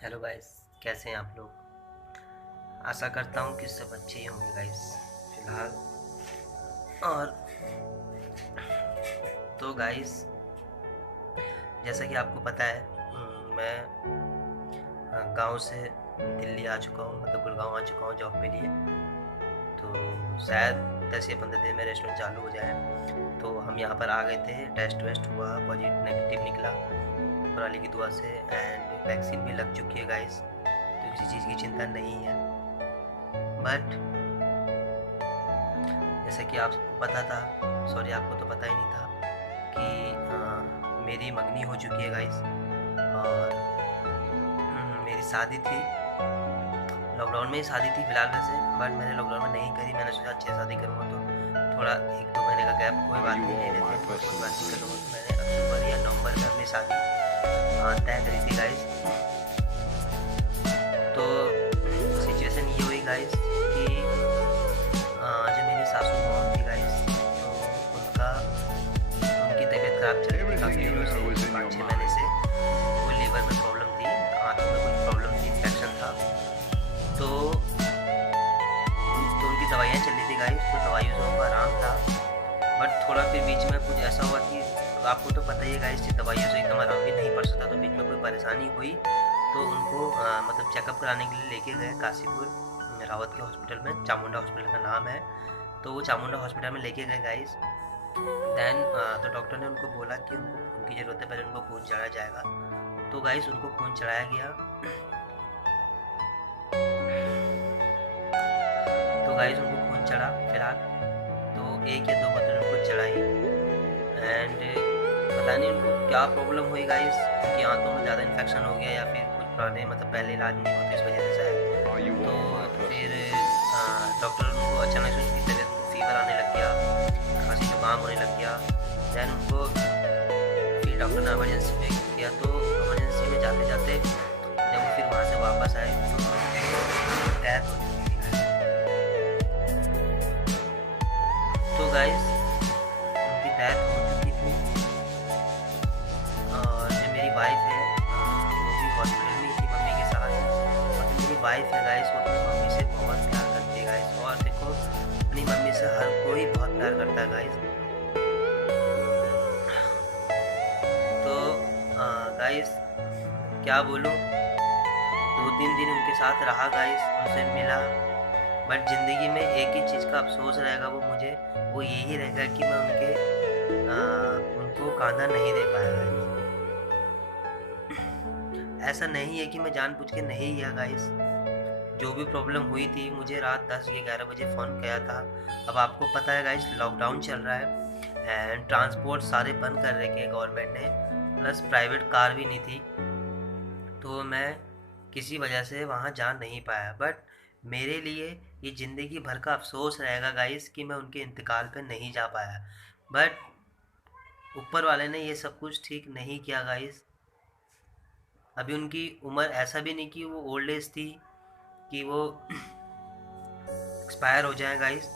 Hello guys, कैसे हैं आप लोग। आशा करता हूँ कि सब अच्छे ही होंगे गाइस फिलहाल। और तो गाइस, जैसा कि आपको पता है, मैं गांव से दिल्ली आ चुका हूँ, मतलब गुड़गांव आ चुका हूँ जॉब के लिए। तो शायद 10 या 15 दिन में रेस्टोरेंट चालू हो जाए। तो हम यहाँ पर आ गए थे, टेस्ट वेस्ट हुआ, पॉजिटिव नेगेटिव निकला ऊपर वाले की दुआ से, एंड वैक्सीन भी लग चुकी है गाइस। तो किसी चीज़ की चिंता नहीं है। बट जैसा कि आपको पता था, सॉरी आपको तो पता ही नहीं था कि मेरी मंगनी हो चुकी है गाइस। और मेरी शादी थी, लॉकडाउन में ही शादी थी फिलहाल वैसे, बट मैंने लॉकडाउन में नहीं करी। मैंने सोचा अच्छे शादी करूँगा तो थोड़ा 1-2 महीने का गैप कोई बात नहीं, ले लेते हैं, कोई बात नहीं कर लूँगा। तो मैंने अक्टूबर या नवंबर में अपनी शादी तय करी थी गाइस। तो सिचुएशन ये हुई गाइस कि जो मेरी सासू मॉम थी गाइस, तो उनकी तबीयत ख़राब चल रही थी काफ़ी दिनों से, 5-6 महीने से। वो लीवर में प्रॉब्लम थी, आँतों में कुछ प्रॉब्लम थी, इन्फेक्शन था। तो उनकी दवाइयाँ चल रही थी गाइस, तो दवाइयों से उनको आराम था। बट थोड़ा फिर बीच में कुछ ऐसा हुआ कि आपको तो पता ही है गाइस कि दवाइयों से एकदम आराम भी नहीं पड़ सकता। तो बीच में कोई परेशानी हुई तो उनको मतलब चेकअप कराने के लिए लेके गए काशीपुर रावत के हॉस्पिटल में, चामुंडा हॉस्पिटल का नाम है। तो वो चामुंडा हॉस्पिटल में लेके गए गाइस। देन तो डॉक्टर ने उनको बोला कि उनको खून की ज़रूरत है, पहले उनको खून चढ़ाया जाएगा। तो गाइस उनको खून चढ़ाया गया। तो गाइस उनको खून चढ़ा फिलहाल, तो 1 या 2 बोतल उनको चढ़ाई। एंड पता नहीं उनको क्या प्रॉब्लम हुई गाइस, उनकी आंतों में ज़्यादा इन्फेक्शन हो गया या फिर कुछ पुराने मतलब पहले इलाज नहीं होते इस वजह से शायद। तो फिर डॉक्टर उनको अचानक से उनकी तबीयत को फीवर आने लग गया, खांसी जुकाम होने लग गया। दैन उनको फिर डॉक्टर ने इमरजेंसी में किया। तो इमरजेंसी में जाते जाते जब वो फिर वहाँ से वापस आए तो डेथ हो चुकी थी। तो गाइस उनकी डेथ हो चुकी थी। और जो मेरी वाइफ है वो भी हॉस्पिटल में ही थी मम्मी के साथ। और जो मेरी वाइफ है गाइस, वो अपनी मम्मी से बहुत प्यार करती है गाइस। और देखो, अपनी मम्मी से हर कोई बहुत प्यार करता है गाइस। तो गाइस क्या बोलूँ, 2-3 दिन उनके साथ रहा गाइस, उनसे मिला। बट ज़िंदगी में एक ही चीज़ का अफसोस रहेगा वो मुझे, वो यही रहेगा कि मैं उनको कांधा नहीं दे पाया गाइस। ऐसा नहीं है कि मैं जानबूझ के नहीं किया गाइस। जो भी प्रॉब्लम हुई थी, मुझे रात 10 या 11 बजे फ़ोन किया था। अब आपको पता है गाइस, लॉकडाउन चल रहा है एंड ट्रांसपोर्ट सारे बंद कर रखे हैं गवर्नमेंट ने, प्लस प्राइवेट कार भी नहीं थी। तो मैं किसी वजह से वहाँ जा नहीं पाया। बट मेरे लिए ये ज़िंदगी भर का अफसोस रहेगा गाइस कि मैं उनके इंतकाल पे नहीं जा पाया। बट ऊपर वाले ने ये सब कुछ ठीक नहीं किया गाइस। अभी उनकी उम्र ऐसा भी नहीं कि वो ओल्ड एज थी कि वो एक्सपायर हो जाए गाइस,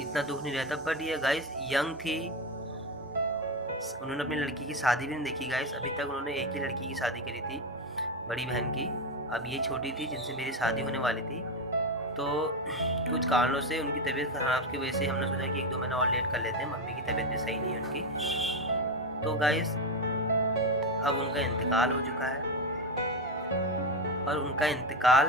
इतना दुख नहीं रहता। बट ये गाइस यंग थी, उन्होंने अपनी लड़की की शादी भी नहीं देखी गाइस। अभी तक उन्होंने एक ही लड़की की शादी करी थी, बड़ी बहन की। अब ये छोटी थी जिनसे मेरी शादी होने वाली थी। तो कुछ कारणों से उनकी तबीयत खराब की वजह से हमने सोचा कि 1-2 महीना और लेट कर लेते हैं, मम्मी की तबीयत भी सही नहीं है उनकी। तो गाइस अब उनका इंतकाल हो चुका है। और उनका इंतकाल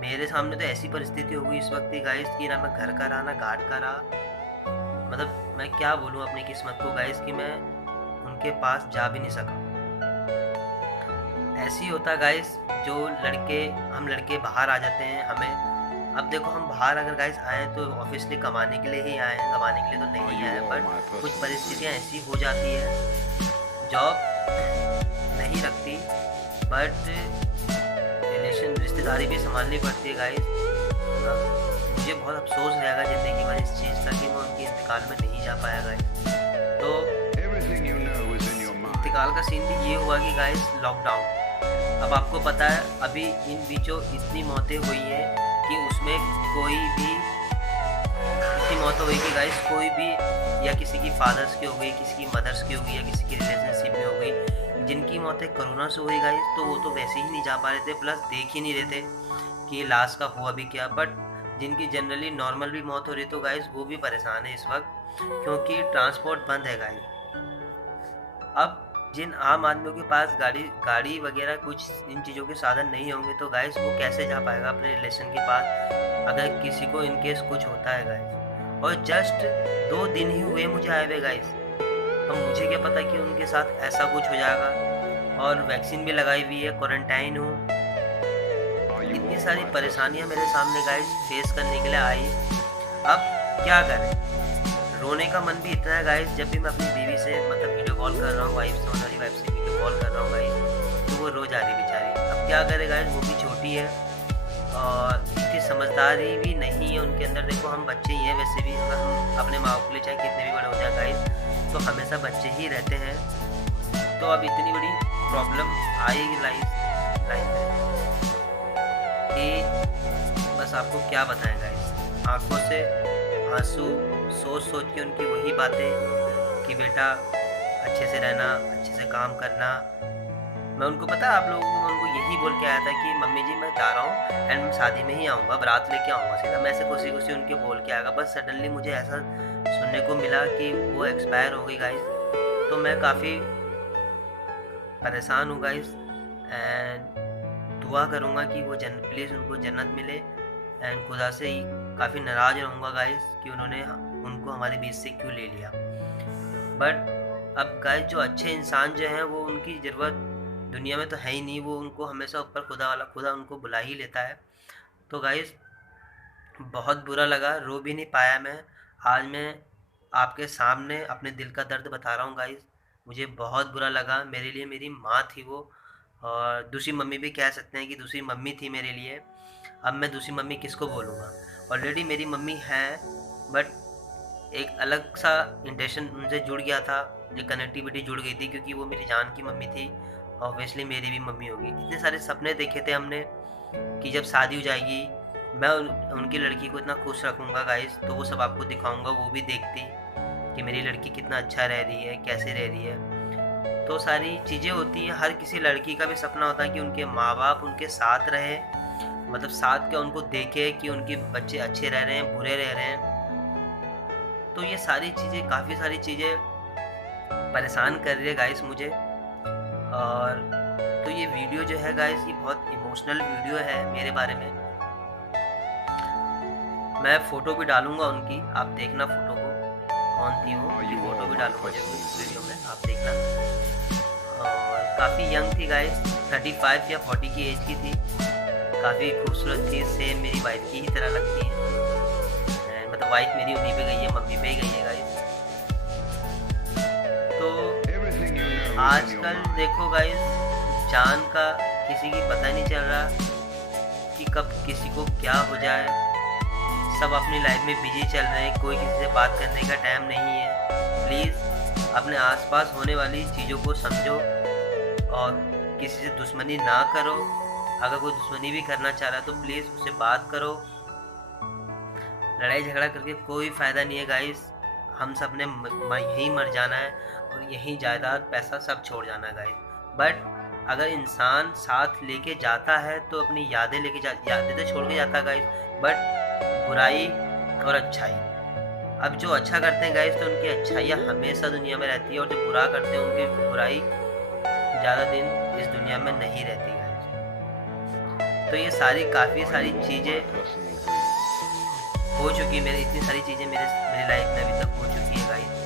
मेरे सामने तो ऐसी परिस्थिति हो गई इस वक्त ही गाइस कि ना मैं घर का रहा ना घाट का रहा। मतलब मैं क्या बोलूँ अपनी किस्मत को गाइस कि मैं उनके पास जा भी नहीं सका। ऐसे ही होता गाइस, जो हम लड़के बाहर आ जाते हैं। हमें अब देखो, हम बाहर अगर गाइस आए तो ऑब्वियसली कमाने के लिए ही आए हैं, कमाने के लिए तो नहीं आए। बट कुछ परिस्थितियाँ ऐसी हो जाती है, जॉब नहीं रखती, बट रिश्तेदारी भी संभालनी पड़ती है गाइस। मुझे बहुत अफसोस रहेगा ज़िंदगी भर इस चीज़ का कि मैं उनके इंतकाल में नहीं जा पाया गाइस। तो इंतकाल का सीन भी ये हुआ कि गाइस लॉकडाउन, अब आपको पता है अभी इन बीचों इतनी मौतें हुई हैं कि उसमें कोई भी इतनी मौत हुई कि गाइस कोई भी, या किसी की फादर्स की हो गई, किसी की मदर्स की हो गई, या किसी की रिलेशनशिप में हो गई, जिनकी मौतें कोरोना से हुई गाइस, तो वो तो वैसे ही नहीं जा पा रहे थे, प्लस देख ही नहीं रहे थे कि लास्ट का हुआ भी क्या। बट जिनकी जनरली नॉर्मल भी मौत हो रही, तो गाइस वो भी परेशान है इस वक्त, क्योंकि ट्रांसपोर्ट बंद है गाइस। अब जिन आम आदमियों के पास गाड़ी वगैरह कुछ इन चीज़ों के साधन नहीं होंगे, तो गाइस वो कैसे जा पाएगा अपने रिलेशन के पास, अगर किसी को इन केस कुछ होता है गाइस। और जस्ट 2 दिन ही हुए मुझे आए हुए गाइस। अब मुझे क्या पता कि उनके साथ ऐसा कुछ हो जाएगा। और वैक्सीन भी लगाई हुई है, क्वारंटाइन हूँ। इतनी सारी परेशानियाँ मेरे सामने गाइस फेस करने के लिए आई। अब क्या करें, रोने का मन भी इतना है गाइस। जब भी मैं अपनी बीवी से मतलब वीडियो कॉल कर रहा हूँ, वाइफ से, हमारी वाइफ से वीडियो कॉल कर रहा हूँ गाइस, तो वो रो जा रही बेचारी। अब क्या करे गाइस, वो भी छोटी है और इतनी समझदारी भी नहीं है उनके अंदर। देखो हम बच्चे ही हैं वैसे भी, अगर हम अपने माँ बाप के लिए चाहे कितने भी बड़े हो जाए गाइस, तो हमेशा बच्चे ही रहते हैं। तो अब इतनी बड़ी प्रॉब्लम आएगी लाइफ में कि बस आपको क्या बताएं गाइस। आंखों से आंसू सोच सोच के उनकी वही बातें कि बेटा अच्छे से रहना, अच्छे से काम करना। मैं उनको पता है आप लोगों को, मैं उनको यही बोल के आया था कि मम्मी जी मैं जा रहा हूँ एंड मैं शादी में ही आऊँगा, बारात लेके आऊँगा सीधा। मैं ऐसे खुशी खुशी उनके बोल के आएगा, बस सडनली मुझे ऐसा सुनने को मिला कि वो एक्सपायर हो गई गाइस। तो मैं काफ़ी परेशान हूँ गाइस एंड दुआ करूँगा कि वो प्लीज़ उनको जन्नत मिले। एंड खुदा से ही काफ़ी नाराज़ रहूँगा गाइस कि उन्होंने उनको हमारे बीच से क्यों ले लिया। बट अब गाइस जो अच्छे इंसान जो हैं, वो उनकी ज़रूरत दुनिया में तो है ही नहीं, वो उनको हमेशा ऊपर खुदा उनको बुला ही लेता है। तो गाइस बहुत बुरा लगा, रो भी नहीं पाया मैं। आज मैं आपके सामने अपने दिल का दर्द बता रहा हूँ गाइस। मुझे बहुत बुरा लगा, मेरे लिए मेरी माँ थी वो, और दूसरी मम्मी भी कह सकते हैं कि दूसरी मम्मी थी मेरे लिए। अब मैं दूसरी मम्मी किसको बोलूँगा, ऑलरेडी मेरी मम्मी है, बट एक अलग सा इंटेंशन उनसे जुड़ गया था, एक कनेक्टिविटी जुड़ गई थी, क्योंकि वो मेरी जान की मम्मी थी, ऑब्वियसली मेरी भी मम्मी होगी। इतने सारे सपने देखे थे हमने कि जब शादी हो जाएगी मैं उनकी लड़की को इतना खुश रखूँगा गाइस, तो वो सब आपको दिखाऊँगा, वो भी देखती कि मेरी लड़की कितना अच्छा रह रही है, कैसे रह रही है। तो सारी चीज़ें होती हैं, हर किसी लड़की का भी सपना होता है कि उनके माँ बाप उनके साथ रहे, मतलब साथ क्या उनको देखे कि उनके बच्चे अच्छे रह रहे हैं, बुरे रह रहे हैं। तो ये सारी चीज़ें, काफ़ी सारी चीज़ें परेशान कर रही है गाइस मुझे। और तो ये वीडियो जो है गाइस, ये बहुत इमोशनल वीडियो है मेरे बारे में। मैं फ़ोटो भी डालूँगा उनकी, आप देखना फ़ोटो को, कौन थी वो, उनकी फ़ोटो भी डालूँगा जब इस वीडियो में, आप देखना। और काफ़ी यंग थी गाइस, 35 या 40 की एज की थी, काफ़ी खूबसूरत थी, सेम मेरी वाइफ की ही तरह लगती हैं। मतलब वाइफ मेरी उन्हीं पे गई है, मम्मी पे ही गई है गाइस। तो आजकल देखो गाइस, जान का किसी की पता नहीं चल रहा कि कब किसी को क्या हो जाए। सब अपनी लाइफ में बिजी चल रहे हैं, कोई किसी से बात करने का टाइम नहीं है। प्लीज़ अपने आसपास होने वाली चीज़ों को समझो और किसी से दुश्मनी ना करो। अगर कोई दुश्मनी भी करना चाह रहा है तो प्लीज़ उससे बात करो। लड़ाई झगड़ा करके कोई फ़ायदा नहीं है गाइस। हम सब ने यहीं मर जाना है और यहीं जायदाद पैसा सब छोड़ जाना है गाइस। बट अगर इंसान साथ लेके जाता है तो अपनी यादें यादें तो छोड़ के जाता है गाइस, बट बुराई और अच्छाई, अब जो अच्छा करते हैं गाइस तो उनकी अच्छाइयाँ हमेशा दुनिया में रहती है, और जो बुरा करते हैं उनकी बुराई ज़्यादा दिन इस दुनिया में नहीं रहती गाइस। तो ये काफ़ी सारी चीज़ें हो चुकी है, मेरी इतनी सारी चीज़ें मेरी लाइफ में अभी तक हो चुकी है गाइस।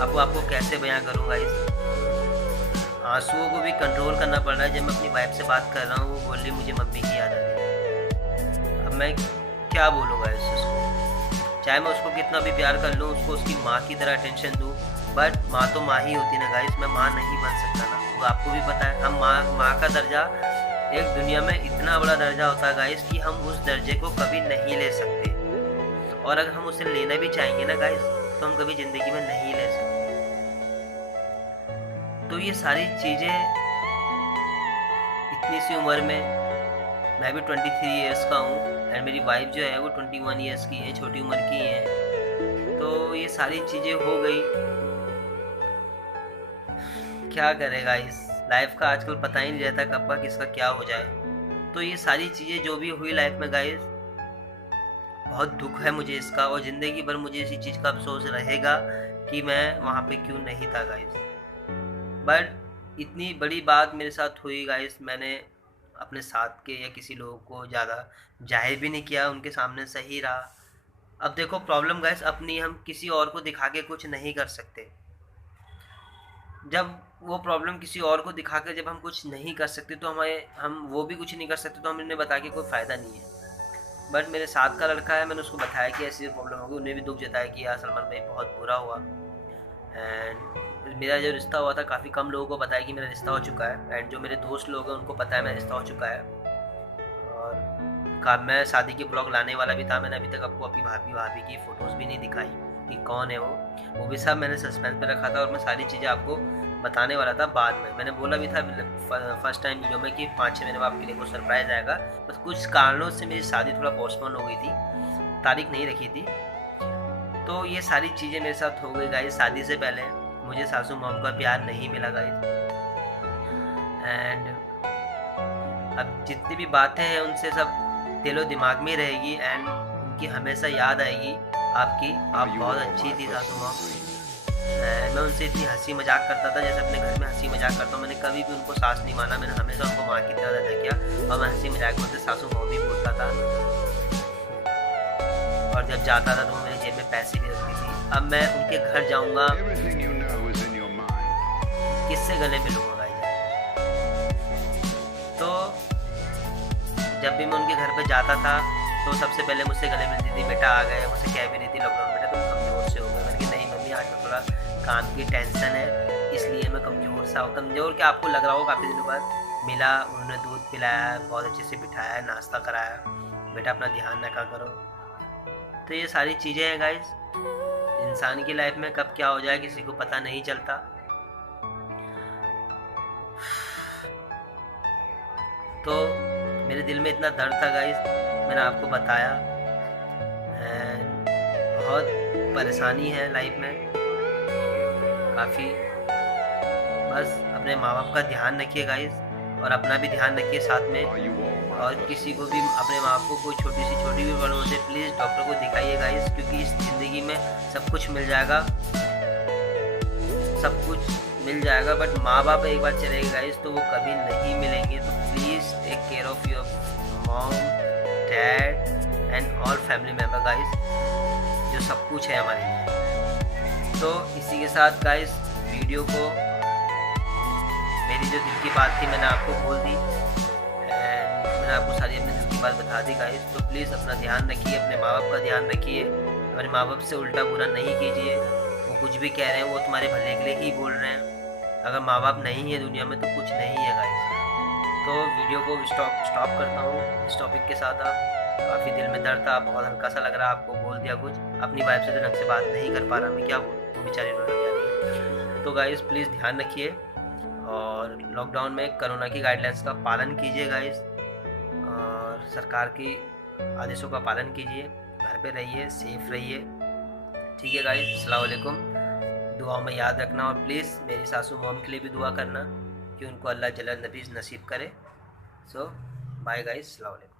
अब आपको कैसे बयां करूँ गाइस, आंसुओं को भी कंट्रोल करना पड़ रहा है। जब मैं अपनी वाइफ से बात कर रहा हूँ, वो बोल रही मुझे मम्मी की याद आ रही है। अब मैं क्या बोलूँगा उसको, चाहे मैं उसको कितना भी प्यार कर लूँ, उसको उसकी माँ की तरह अटेंशन दूँ, बट माँ तो माँ ही होती ना गाइस, मैं माँ नहीं बन सकता ना, वो आपको भी पता है। हम माँ का दर्जा एक दुनिया में इतना बड़ा दर्जा होता है गाइस कि हम उस दर्जे को कभी नहीं ले सकते, और अगर हम उसे लेना भी चाहेंगे ना गाइस तो हम कभी ज़िंदगी में नहीं ले सकते। तो ये सारी चीज़ें इतनी सी उम्र में, मैं भी 23 इयर्स का हूँ एंड मेरी वाइफ जो है वो 21 इयर्स की है, छोटी उम्र की है। तो ये सारी चीज़ें हो गई क्या करें गाइस, लाइफ का आजकल पता ही नहीं रहता कब का किसका क्या हो जाए। तो ये सारी चीज़ें जो भी हुई लाइफ में गाइस, बहुत दुख है मुझे इसका, और ज़िंदगी भर मुझे इसी चीज़ का अफसोस रहेगा कि मैं वहाँ पे क्यों नहीं था गाइस। बट इतनी बड़ी बात मेरे साथ हुई गाइस, मैंने अपने साथ के या किसी लोगों को ज़्यादा जाहिर भी नहीं किया, उनके सामने सही रहा। अब देखो प्रॉब्लम गाइस अपनी, हम किसी और को दिखा के कुछ नहीं कर सकते। जब वो प्रॉब्लम किसी और को दिखा के जब हम कुछ नहीं कर सकते तो हम वो भी कुछ नहीं कर सकते, तो हम इन्हें बता के कोई फ़ायदा नहीं है। बट मेरे साथ का लड़का है, मैंने उसको बताया कि ऐसी प्रॉब्लम होगी, उन्हें भी दुख जताया कि यार सलमान भाई बहुत बुरा हुआ। एंड मेरा जो रिश्ता हुआ था काफ़ी कम लोगों को पता है कि मेरा रिश्ता हो चुका है, एंड जो मेरे दोस्त लोग हैं उनको पता है मेरा रिश्ता हो चुका है। और मैं शादी के ब्लॉग लाने वाला भी था, मैंने अभी तक आपको अपनी भाभी की फ़ोटोज़ भी नहीं दिखाई कि कौन है वो भी सब मैंने सस्पेंस पे रखा था, और मैं सारी चीज़ें आपको बताने वाला था बाद में। मैंने बोला भी था फर्स्ट टाइम वीडियो में कि 5-6 महीने में आपके लिए कोई सरप्राइज़ आएगा, बस कुछ कारणों से मेरी शादी थोड़ा पोस्टपोन हो गई थी, तारीख नहीं रखी थी। तो ये सारी चीज़ें मेरे साथ हो गई गाइस। शादी से पहले मुझे सासू मॉम का प्यार नहीं मिला गाइस, एंड अब जितनी भी बातें हैं उनसे सब दिलो दिमाग में रहेगी, एंड उनकी हमेशा याद आएगी आपकी। आप बहुत अच्छी थी सासू मॉम। मैं उनसे इतनी हंसी मजाक करता था जैसे अपने घर में हंसी मजाक करता हूँ। मैंने कभी भी उनको सास नहीं माना, मैंने हमेशा उनको माँ की तरह रखा किया, और मैं हंसी मजाक में उनसे सासू मॉम भी बोलता था। और जब जाता था तो वो मेरे जेब में पैसे भी रखती थी। अब मैं उनके घर जाऊँगा, किससे गले मिलूँगा भाई। तो जब भी मैं उनके घर पे जाता था तो सबसे पहले मुझसे गले मिलती थी, बेटा आ गए। मुझसे कह भी रही थी लॉकडाउन बेटा तुम कमज़ोर से हो गए। मैंने कहा नहीं मम्मी, आज तो थोड़ा काम की टेंशन है इसलिए मैं कमज़ोर सा हूँ। कमज़ोर क्या, आपको लग रहा हो काफ़ी दिनों बाद मिला, उन्होंने दूध पिलाया, बहुत अच्छे से बिठाया, नाश्ता कराया, बेटा अपना ध्यान रखा करो। तो ये सारी चीज़ें हैं गाइस, इंसान की लाइफ में कब क्या हो जाए किसी को पता नहीं चलता। तो मेरे दिल में इतना दर्द था गाइस, मैंने आपको बताया। बहुत परेशानी है लाइफ में काफ़ी। बस अपने माँ बाप का ध्यान रखिए गाइस, और अपना भी ध्यान रखिए साथ में। और किसी को भी अपने माँ बाप को कोई छोटी भी प्रॉब्लम होती है प्लीज़ डॉक्टर को दिखाइए गाइस, क्योंकि इस ज़िंदगी में सब कुछ मिल जाएगा, सब कुछ मिल जाएगा, बट माँ बाप एक बार चले गए गाइस तो वो कभी नहीं मिलेंगे। तो please take care of your mom, dad and all family member guys, जो सब कुछ है हमारे लिए। तो इसी के साथ गाइस वीडियो को, मेरी जो दिल की बात थी मैंने आपको बोल दी, एंड मैंने आपको सारी अपने दिल की बात बता दी गाइस। तो प्लीज़ अपना ध्यान रखिए, अपने माँ बाप का ध्यान रखिए, अपने माँ बाप से उल्टा बुरा नहीं कीजिए। वो कुछ भी कह रहे हैं वो तुम्हारे भले के लिए ही बोल रहे हैं। अगर माँ बाप नहीं है दुनिया में तो कुछ नहीं है गाइस। तो वीडियो को स्टॉप करता हूँ इस टॉपिक के साथ। आप काफ़ी दिल में दर्द था, बहुत हल्का सा लग रहा है, आपको बोल दिया कुछ। अपनी वाइफ से तो ढंग से बात नहीं कर पा रहा, मैं क्या बोलूँ, तो बेचारी रो लग जाती है। तो गाइस प्लीज़ ध्यान रखिए, और लॉकडाउन में कोरोना की गाइडलाइंस का पालन कीजिए गाइस, और सरकार की आदेशों का पालन कीजिए, घर पे रहिए, सेफ रहिए। ठीक है गाइस, अस्सलाम वालेकुम। दुआओं में याद रखना, और प्लीज़ मेरी सासू मॉम के लिए भी दुआ करना कि उनको अल्लाह जल्द नसीब करे। सो बाय गाइस, अस्सलाम वालेकुम।